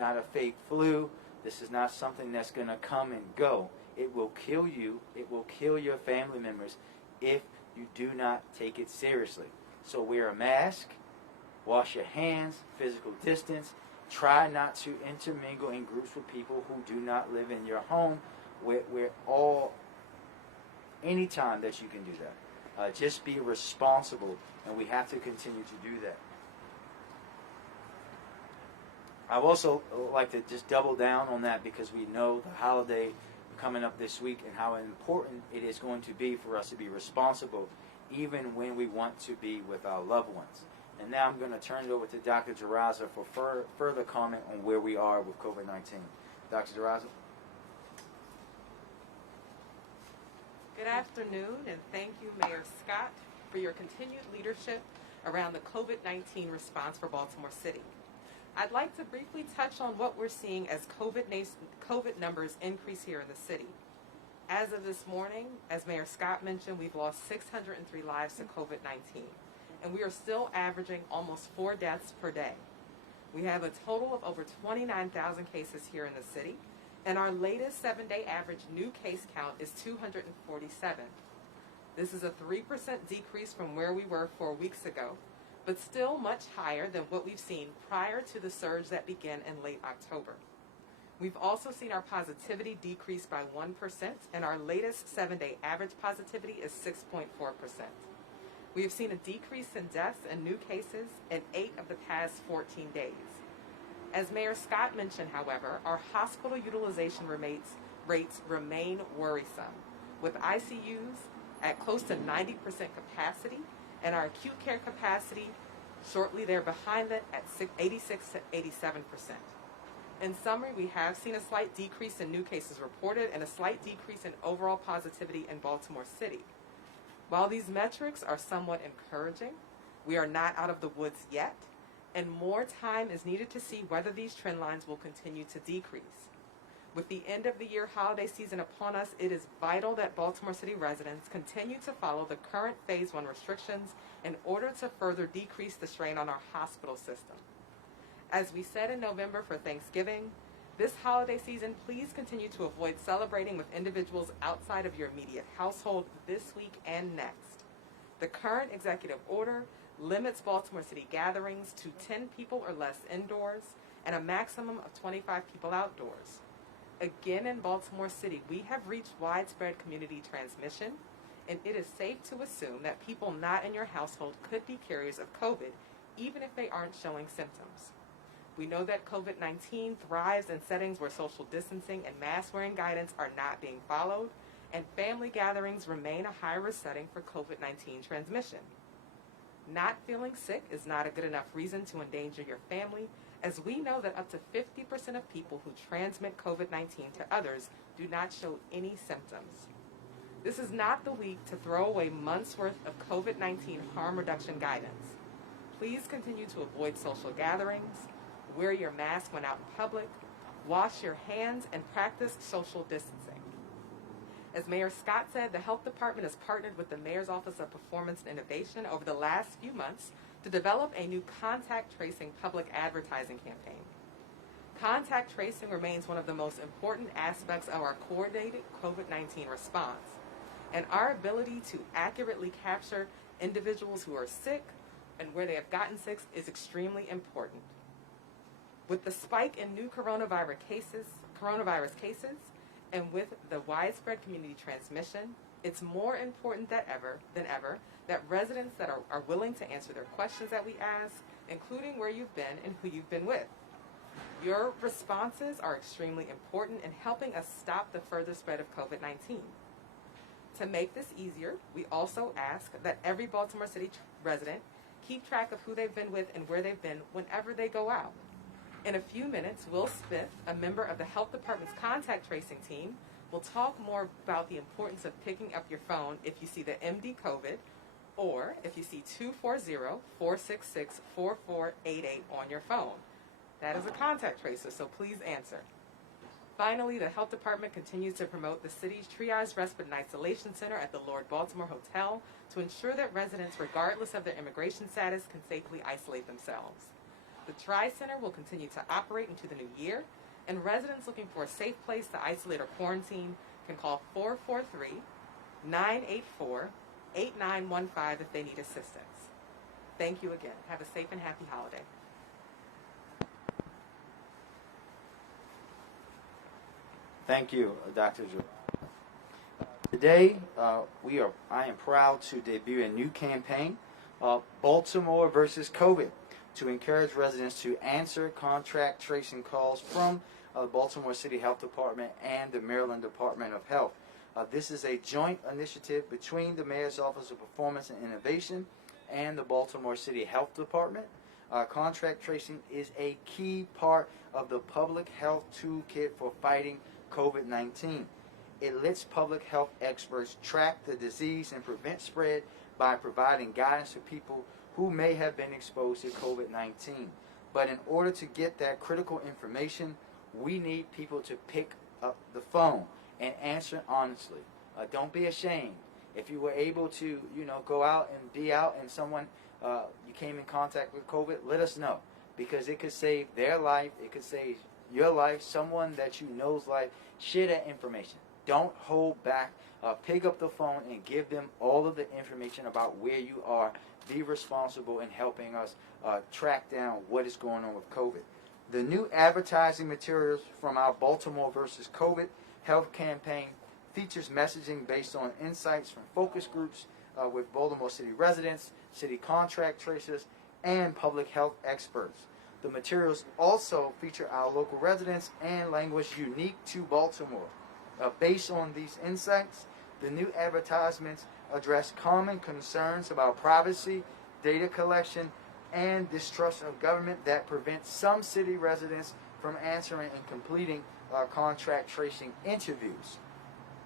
not a fake flu. This is not something that's going to come and go. It will kill you. It will kill your family members if you do not take it seriously. So wear a mask, wash your hands, physical distance. Try not to intermingle in groups with people who do not live in your home. We're all, anytime that you can do that. Just be responsible, and we have to continue to do that. I'd also like to just double down on that because we know the holiday coming up this week and how important it is going to be for us to be responsible even when we want to be with our loved ones. And now I'm going to turn it over to Dr. Dzirasa for further comment on where we are with COVID-19. Dr. Dzirasa? Good afternoon, and thank you, Mayor Scott, for your continued leadership around the COVID-19 response for Baltimore City. I'd like to briefly touch on what we're seeing as COVID numbers increase here in the city. As of this morning, as Mayor Scott mentioned, we've lost 603 lives to COVID-19, and we are still averaging almost 4 deaths per day. We have a total of over 29,000 cases here in the city, and our latest 7-day average new case count is 247. This is a 3% decrease from where we were 4 weeks ago, but still much higher than what we've seen prior to the surge that began in late October. We've also seen our positivity decrease by 1%, and our latest 7-day average positivity is 6.4%. We have seen a decrease in deaths and new cases in 8 of the past 14 days. As Mayor Scott mentioned, however, our hospital utilization rates remain worrisome, with ICUs at close to 90% capacity, and our acute care capacity shortly there behind that at 86 to 87%. In summary, we have seen a slight decrease in new cases reported and a slight decrease in overall positivity in Baltimore City. While these metrics are somewhat encouraging, we are not out of the woods yet, and more time is needed to see whether these trend lines will continue to decrease. With the end of the year holiday season upon us, it is vital that Baltimore City residents continue to follow the current Phase 1 restrictions in order to further decrease the strain on our hospital system. As we said in November for Thanksgiving, this holiday season, please continue to avoid celebrating with individuals outside of your immediate household this week and next. The current executive order limits Baltimore City gatherings to 10 people or less indoors and a maximum of 25 people outdoors. Again, in Baltimore City, we have reached widespread community transmission, and it is safe to assume that people not in your household could be carriers of COVID, even if they aren't showing symptoms. We know that COVID-19 thrives in settings where social distancing and mask-wearing guidance are not being followed, and family gatherings remain a high-risk setting for COVID-19 transmission. Not feeling sick is not a good enough reason to endanger your family, as we know that up to 50% of people who transmit COVID-19 to others do not show any symptoms. This is not the week to throw away months' worth of COVID-19 harm reduction guidance. Please continue to avoid social gatherings, wear your mask when out in public, wash your hands, and practice social distancing. As Mayor Scott said, the Health Department has partnered with the Mayor's Office of Performance and Innovation over the last few months to develop a new contact tracing public advertising campaign. Contact tracing remains one of the most important aspects of our coordinated COVID-19 response, and our ability to accurately capture individuals who are sick and where they have gotten sick is extremely important. With the spike in new coronavirus cases, and with the widespread community transmission, it's more important than ever that residents that are willing to answer their questions that we ask, including where you've been and who you've been with. Your responses are extremely important in helping us stop the further spread of COVID-19. To make this easier, we also ask that every Baltimore City resident keep track of who they've been with and where they've been whenever they go out. In a few minutes, Will Smith, a member of the Health Department's contact tracing team, will talk more about the importance of picking up your phone if you see the MD COVID or if you see 240-466-4488 on your phone. That is a contact tracer, so please answer. Finally, the Health Department continues to promote the city's Triage Respite and Isolation Center at the Lord Baltimore Hotel to ensure that residents, regardless of their immigration status, can safely isolate themselves. The Tri-Center will continue to operate into the new year, and residents looking for a safe place to isolate or quarantine can call 443-984-8915 if they need assistance. Thank you again. Have a safe and happy holiday. Thank you, Dr. Dzirasa. Today, I am proud to debut a new campaign, Baltimore versus COVID, to encourage residents to answer contract tracing calls from the Baltimore City Health Department and the Maryland Department of Health. This is a joint initiative between the Mayor's Office of Performance and Innovation and the Baltimore City Health Department. Contract tracing is a key part of the public health toolkit for fighting COVID-19. It lets public health experts track the disease and prevent spread by providing guidance to people who may have been exposed to COVID-19. But in order to get that critical information, we need people to pick up the phone and answer honestly. Don't be ashamed. If you were able to, go out and be out and someone you came in contact with COVID, let us know, because it could save their life, it could save your life, someone that you know's life. Share that information. Don't hold back. Pick up the phone and give them all of the information about where you are. Be responsible in helping us track down what is going on with COVID. The new advertising materials from our Baltimore versus COVID health campaign features messaging based on insights from focus groups with Baltimore City residents, city contract tracers, and public health experts. The materials also feature our local residents and language unique to Baltimore. Based on these insights, the new advertisements address common concerns about privacy, data collection, and distrust of government that prevents some city residents from answering and completing contract tracing interviews.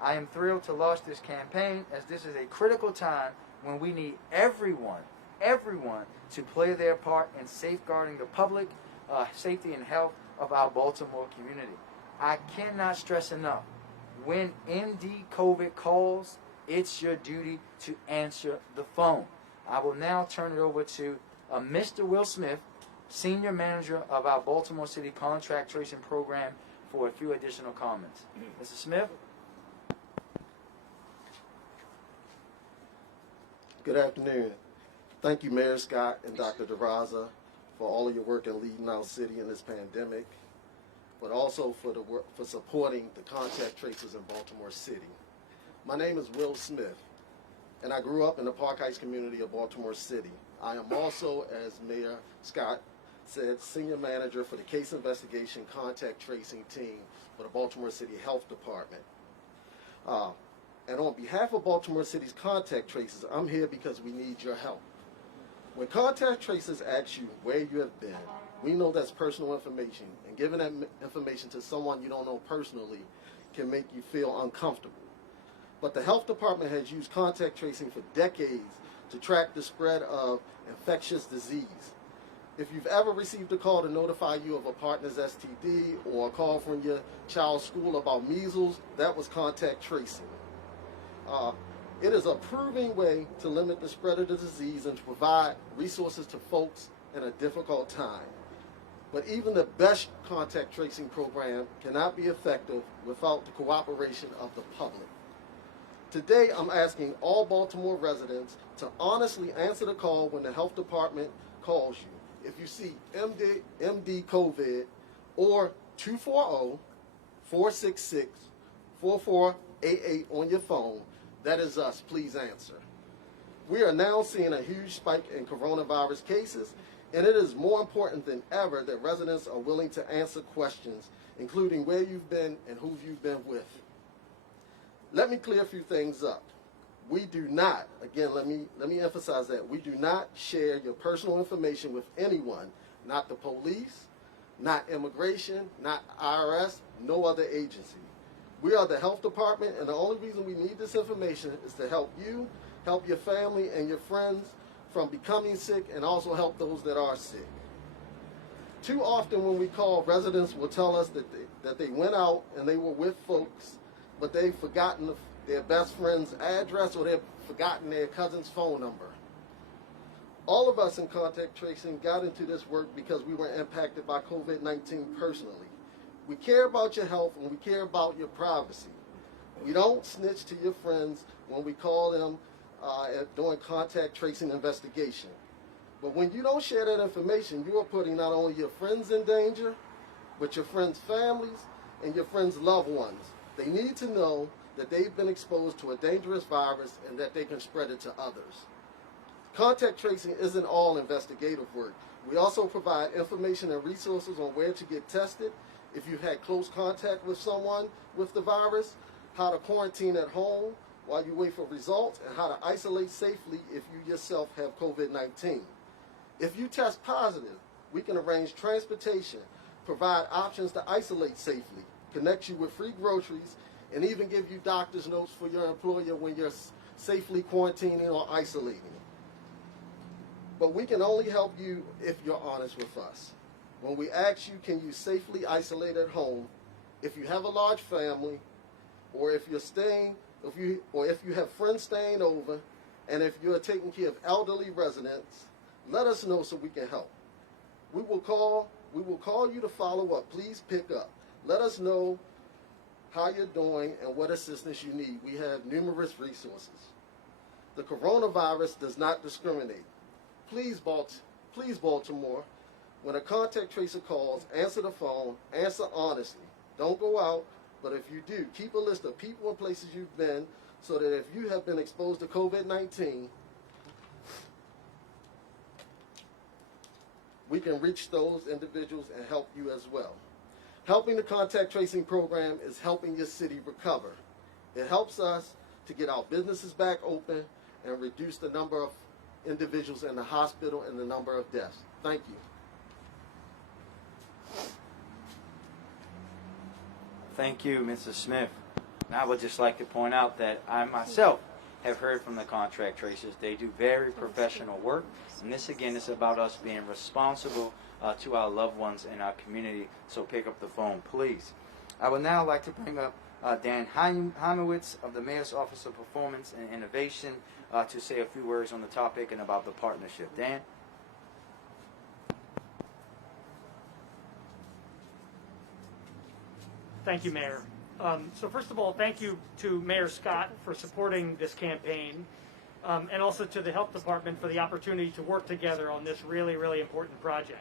I am thrilled to launch this campaign, as this is a critical time when we need everyone to play their part in safeguarding the public safety and health of our Baltimore community. I cannot stress enough, when MD COVID calls, it's your duty to answer the phone. I will now turn it over to Mr. Will Smith, Senior Manager of our Baltimore City Contract Tracing Program, for a few additional comments. Mr. Smith? Good afternoon. Thank you, Mayor Scott and Dr. Dzirasa, for all of your work in leading our city in this pandemic, but also for the work for supporting the contact tracers in Baltimore City. My name is Will Smith, and I grew up in the Park Heights community of Baltimore City. I am also, as Mayor Scott said, Senior Manager for the Case Investigation Contact Tracing Team for the Baltimore City Health Department. And on behalf of Baltimore City's contact tracers, I'm here because we need your help. When contact tracers ask you where you have been, we know that's personal information, and giving that information to someone you don't know personally can make you feel uncomfortable. But the health department has used contact tracing for decades to track the spread of infectious disease. If you've ever received a call to notify you of a partner's STD or a call from your child's school about measles, that was contact tracing. It is a proven way to limit the spread of the disease and to provide resources to folks in a difficult time. But even the best contact tracing program cannot be effective without the cooperation of the public. Today, I'm asking all Baltimore residents to honestly answer the call when the health department calls you. If you see MD COVID or 240-466-4488 on your phone, that is us. Please answer. We are now seeing a huge spike in coronavirus cases, and it is more important than ever that residents are willing to answer questions, including where you've been and who you've been with. Let me clear a few things up. We do not, again, let me emphasize that, we do not share your personal information with anyone, not the police, not immigration, not IRS, no other agency. We are the health department, and the only reason we need this information is to help you, help your family and your friends from becoming sick, and also help those that are sick. Too often when we call, residents will tell us that they went out and they were with folks, but they've forgotten their best friend's address or they've forgotten their cousin's phone number. All of us in contact tracing got into this work because we were impacted by COVID-19 personally. We care about your health and we care about your privacy. We don't snitch to your friends when we call them doing contact tracing investigation. But when you don't share that information, you are putting not only your friends in danger, but your friends' families and your friends' loved ones. They need to know that they've been exposed to a dangerous virus and that they can spread it to others. Contact tracing isn't all investigative work. We also provide information and resources on where to get tested, if you had close contact with someone with the virus, how to quarantine at home while you wait for results, and how to isolate safely if you yourself have COVID-19. If you test positive, we can arrange transportation, provide options to isolate safely, connect you with free groceries, and even give you doctor's notes for your employer when you're safely quarantining or isolating. But we can only help you if you're honest with us. When we ask you, can you safely isolate at home, if you have a large family, or if you have friends staying over, and if you're taking care of elderly residents, let us know so we can help. We will call you to follow up. Please pick up. Let us know how you're doing and what assistance you need. We have numerous resources. The coronavirus does not discriminate. Please, Baltimore, when a contact tracer calls, answer the phone, answer honestly. Don't go out, but if you do, keep a list of people and places you've been so that if you have been exposed to COVID-19, we can reach those individuals and help you as well. Helping the contact tracing program is helping your city recover. It helps us to get our businesses back open and reduce the number of individuals in the hospital and the number of deaths. Thank you. Thank you, Mrs. Smith. And I would just like to point out that I myself have heard from the contract tracers. They do very professional work, and this again is about us being responsible to our loved ones in our community. So pick up the phone, please. I would now like to bring up Dan Homowitz of the Mayor's Office of Performance and Innovation to say a few words on the topic and about the partnership. Dan? Thank you, Mayor. So first of all, thank you to Mayor Scott for supporting this campaign, and also to the Health Department for the opportunity to work together on this really, really important project.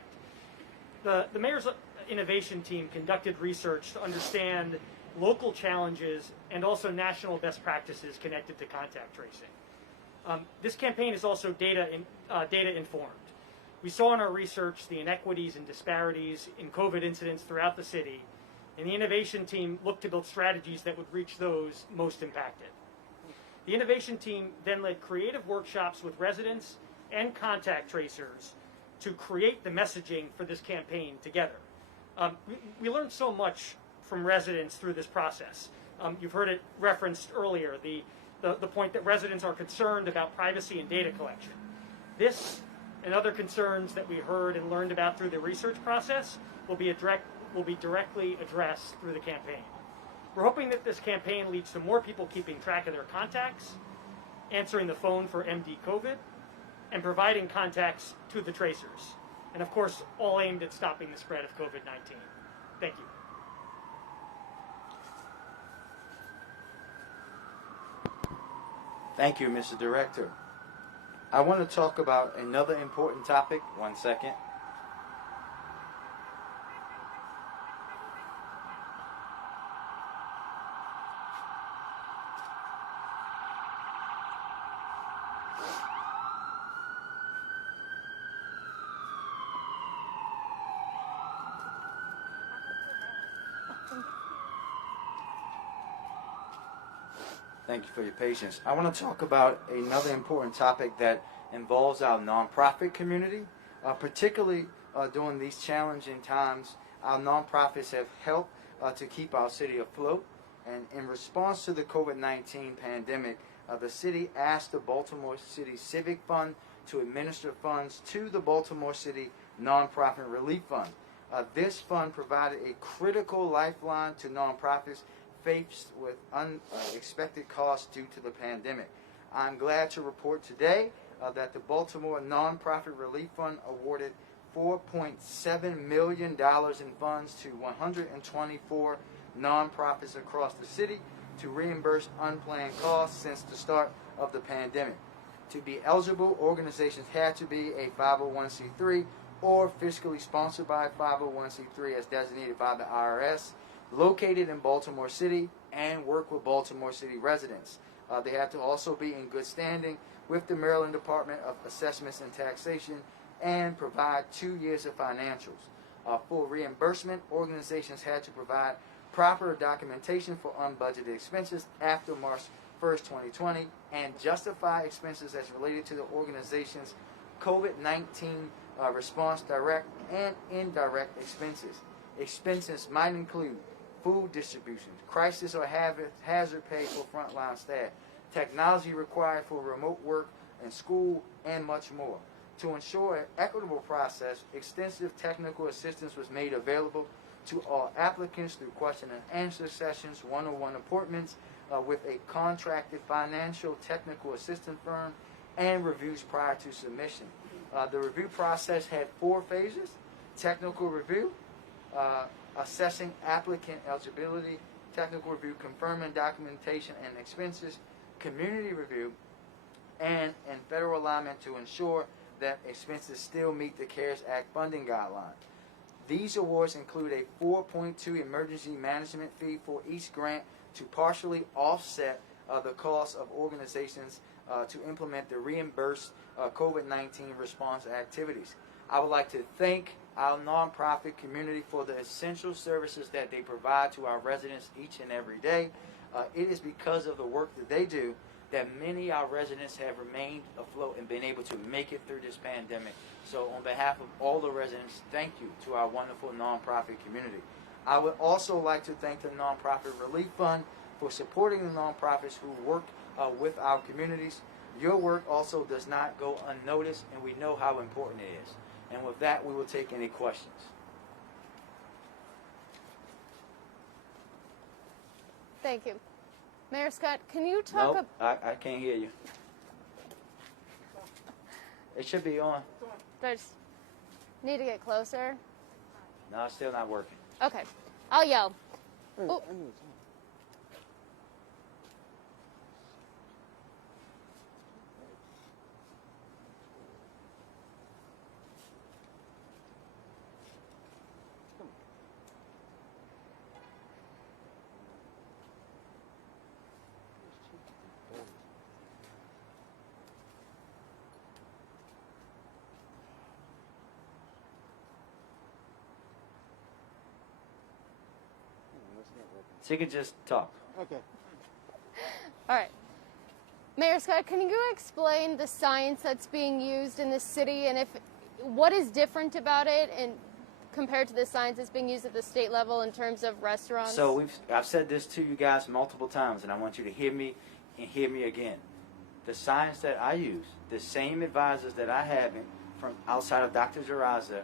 The Mayor's innovation team conducted research to understand local challenges and also national best practices connected to contact tracing. This campaign is also data informed. We saw in our research the inequities and disparities in COVID incidents throughout the city, and the innovation team looked to build strategies that would reach those most impacted. The innovation team then led creative workshops with residents and contact tracers to create the messaging for this campaign together. We learned so much from residents through this process. You've heard it referenced earlier, the point that residents are concerned about privacy and data collection. This and other concerns that we heard and learned about through the research process will be directly addressed through the campaign. We're hoping that this campaign leads to more people keeping track of their contacts, answering the phone for MD COVID, and providing contacts to the tracers. And of course, all aimed at stopping the spread of COVID-19. Thank you. Thank you, Mr. Director. I want to talk about another important topic. 1 second. Thank you for your patience. I want to talk about another important topic that involves our nonprofit community, particularly during these challenging times. Our nonprofits have helped to keep our city afloat, and in response to the COVID-19 pandemic, the city asked the Baltimore City Civic Fund to administer funds to the Baltimore City Nonprofit Relief Fund. This fund provided a critical lifeline to nonprofits faced with unexpected costs due to the pandemic. I'm glad to report today that the Baltimore Nonprofit Relief Fund awarded $4.7 million in funds to 124 nonprofits across the city to reimburse unplanned costs since the start of the pandemic. To be eligible, organizations had to be a 501c3 or fiscally sponsored by a 501c3 as designated by the IRS, located in Baltimore City, and work with Baltimore City residents. They have to also be in good standing with the Maryland Department of Assessments and Taxation and provide 2 years of financials. For reimbursement, organizations had to provide proper documentation for unbudgeted expenses after March 1st, 2020, and justify expenses as related to the organization's COVID-19 response, direct and indirect expenses. Expenses might include food distribution, crisis or hazard pay for frontline staff, technology required for remote work and school, and much more. To ensure an equitable process, extensive technical assistance was made available to all applicants through question and answer sessions, one-on-one appointments with a contracted financial technical assistance firm, and reviews prior to submission. The review process had 4 phases: technical review, assessing applicant eligibility, technical review confirming documentation and expenses, community review, and federal alignment to ensure that expenses still meet the CARES Act funding guidelines. These awards include a 4.2 emergency management fee for each grant to partially offset the cost of organizations to implement the reimbursed COVID-19 response activities. I would like to thank our nonprofit community for the essential services that they provide to our residents each and every day. It is because of the work that they do that many of our residents have remained afloat and been able to make it through this pandemic. So on behalf of all the residents, thank you to our wonderful nonprofit community. I would also like to thank the Nonprofit Relief Fund for supporting the nonprofits who work with our communities. Your work also does not go unnoticed, and we know how important it is. And with that, we will take any questions. Thank you. Mayor Scott, can you talk Nope, I can't hear you. It should be on. Do I just need to get closer? No, it's still not working. Okay. I'll yell. Oh. So you can just talk. Okay. All right. Mayor Scott, can you explain the science that's being used in the city and what is different about it and compared to the science that's being used at the state level in terms of restaurants? So I've said this to you guys multiple times, and I want you to hear me and hear me again. The science that I use, the same advisors that I have from outside of Dr. Dzirasa,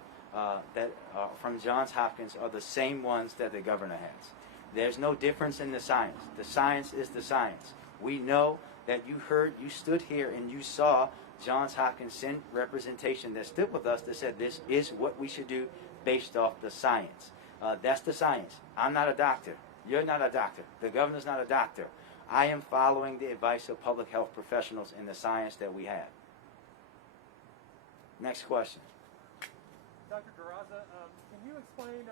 that are from Johns Hopkins, are the same ones that the governor has. There's no difference in the science. The science is the science. We know that you stood here and you saw Johns Hopkins send representation that stood with us that said this is what we should do based off the science. That's the science. I'm not a doctor. You're not a doctor. The governor's not a doctor. I am following the advice of public health professionals in the science that we have. Next question. Dr. Dzirasa, can you explain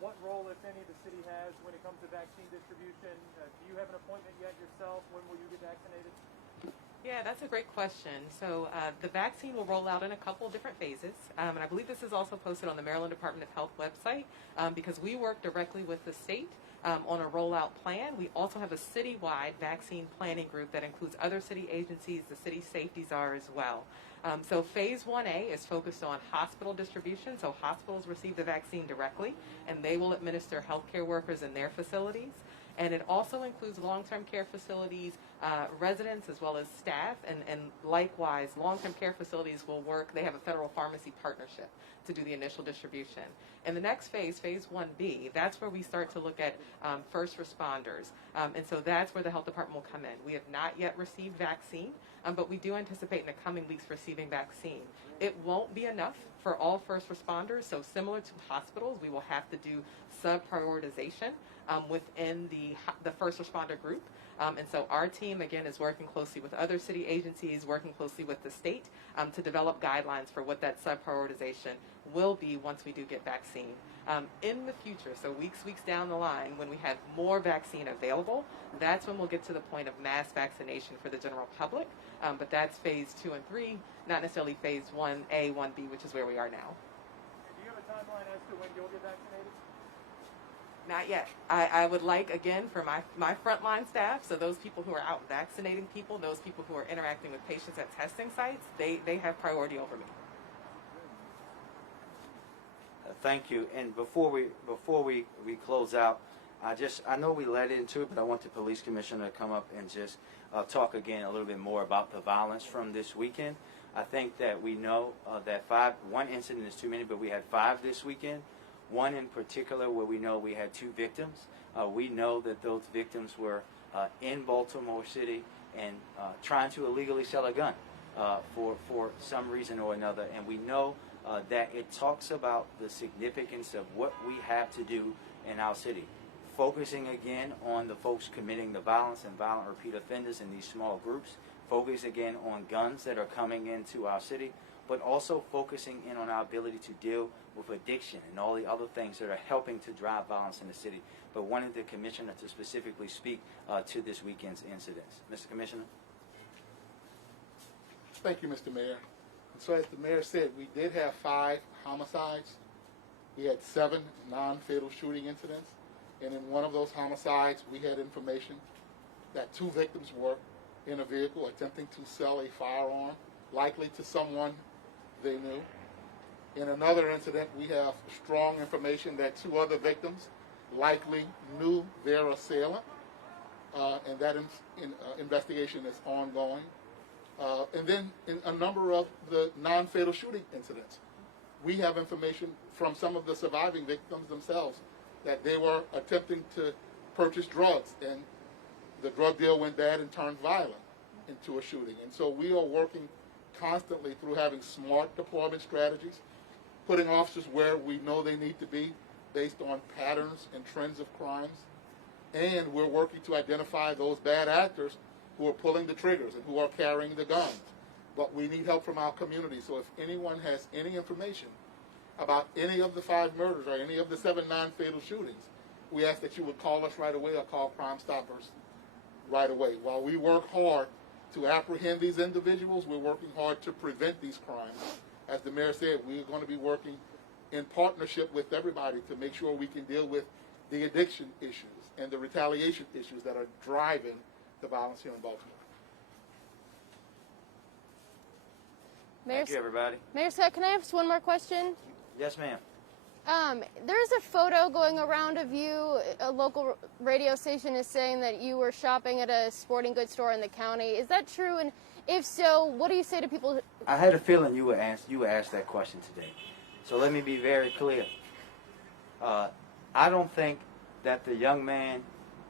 what role, if any, the city has when it comes to vaccine distribution? Do you have an appointment yet yourself? When will you get vaccinated? Yeah, that's a great question. So the vaccine will roll out in a couple of different phases, and I believe this is also posted on the Maryland Department of Health website because we work directly with the state on a rollout plan. We also have a citywide vaccine planning group that includes other city agencies, the city safety czar as well. So phase 1A is focused on hospital distribution, so hospitals receive the vaccine directly, and they will administer healthcare workers in their facilities. And it also includes long-term care facilities, residents as well as staff, and likewise, long-term care facilities will work. They have a federal pharmacy partnership to do the initial distribution. And the next phase, phase 1B, that's where we start to look at first responders. And so that's where the health department will come in. We have not yet received vaccine, but we do anticipate in the coming weeks receiving vaccine. It won't be enough for all first responders, so similar to hospitals, we will have to do sub-prioritization within the first responder group. And so our team, again, is working closely with other city agencies, working closely with the state to develop guidelines for what that sub-prioritization will be once we do get vaccine. In the future, so weeks down the line, when we have more vaccine available, that's when we'll get to the point of mass vaccination for the general public. But that's phase 2 and 3, not necessarily phase 1A, 1B, which is where we are now. Do you have a timeline as to when you'll get vaccinated? Not yet. I would like, again, for my frontline staff, so those people who are out vaccinating people, those people who are interacting with patients at testing sites, they have priority over me. Thank you. And before we close out, I know we led into it, but I want the police commissioner to come up and just talk again a little bit more about the violence from this weekend. I think that we know that one incident is too many, but we had 5 this weekend. One in particular where we know we had 2 victims. We know that those victims were in Baltimore City and trying to illegally sell a gun for some reason or another. And we know that it talks about the significance of what we have to do in our city. Focusing again on the folks committing the violence and violent repeat offenders in these small groups. Focus again on guns that are coming into our city, but also focusing in on our ability to deal with addiction and all the other things that are helping to drive violence in the city. But wanted the commissioner to specifically speak to this weekend's incidents. Mr. Commissioner? Thank you, Mr. Mayor. And so as the mayor said, we did have 5 homicides. We had 7 non-fatal shooting incidents. And in one of those homicides, we had information that 2 victims were in a vehicle attempting to sell a firearm, likely to someone they knew. In another incident, we have strong information that 2 other victims likely knew their assailant, and that investigation is ongoing. And then in a number of the non-fatal shooting incidents, we have information from some of the surviving victims themselves that they were attempting to purchase drugs, and the drug deal went bad and turned violent into a shooting. And so we are working constantly through having smart deployment strategies, putting officers where we know they need to be based on patterns and trends of crimes, and we're working to identify those bad actors who are pulling the triggers and who are carrying the guns. But we need help from our community, so if anyone has any information about any of the 5 murders or any of the 7 non-fatal shootings, we ask that you would call us right away or call Crime Stoppers right away. While we work hard to apprehend these individuals, we're working hard to prevent these crimes. As the mayor said, we're going to be working in partnership with everybody to make sure we can deal with the addiction issues and the retaliation issues that are driving the violence here in Baltimore. Thank you, everybody. Mayor Scott, can I ask one more question? Yes, ma'am. There's a photo going around of you. A local radio station is saying that you were shopping at a sporting goods store in the county. Is that true? And if so, what do you say to people? I had a feeling you would ask that question today. So let me be very clear. I don't think that the young man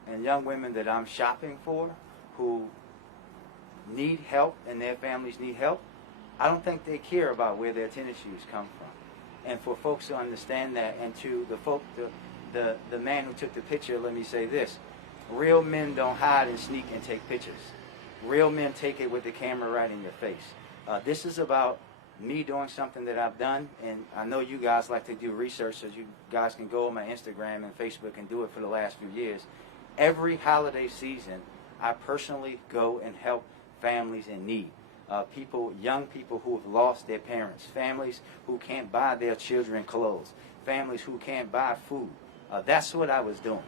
and young women that I'm shopping for who need help and their families need help, I don't think they care about where their tennis shoes come from. And for folks to understand that, and to the man who took the picture, let me say this. Real men don't hide and sneak and take pictures. Real men take it with the camera right in your face. This is about me doing something that I've done, and I know you guys like to do research, so you guys can go on my Instagram and Facebook and do it for the last few years. Every holiday season, I personally go and help families in need. Young people who have lost their parents, families who can't buy their children clothes, families who can't buy food. That's what I was doing.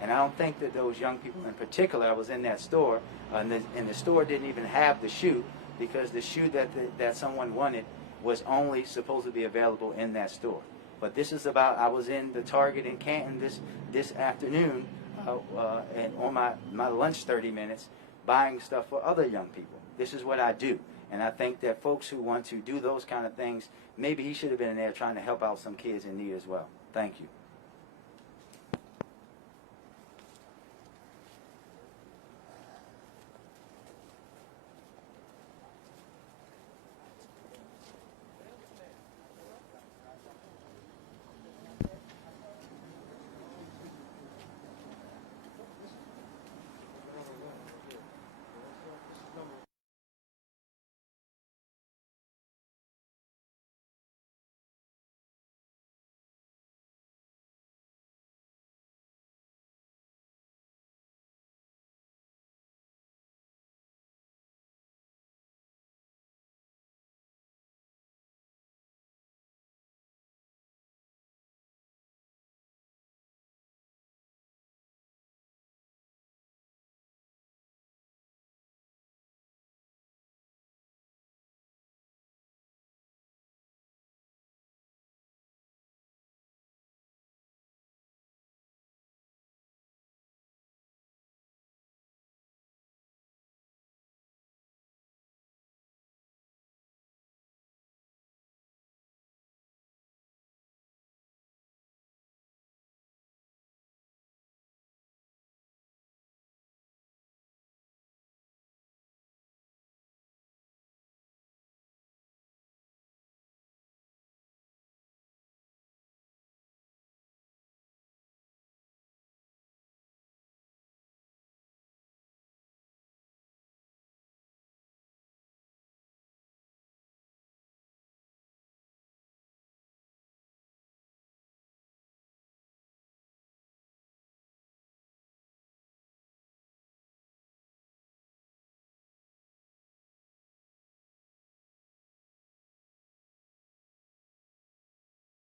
And I don't think that those young people in particular, I was in that store, and the store didn't even have the shoe, because the shoe that someone wanted was only supposed to be available in that store. But this is about, I was in the Target in Canton this afternoon and on my lunch 30 minutes buying stuff for other young people. This is what I do. And I think that folks who want to do those kind of things, maybe he should have been in there trying to help out some kids in need as well. Thank you.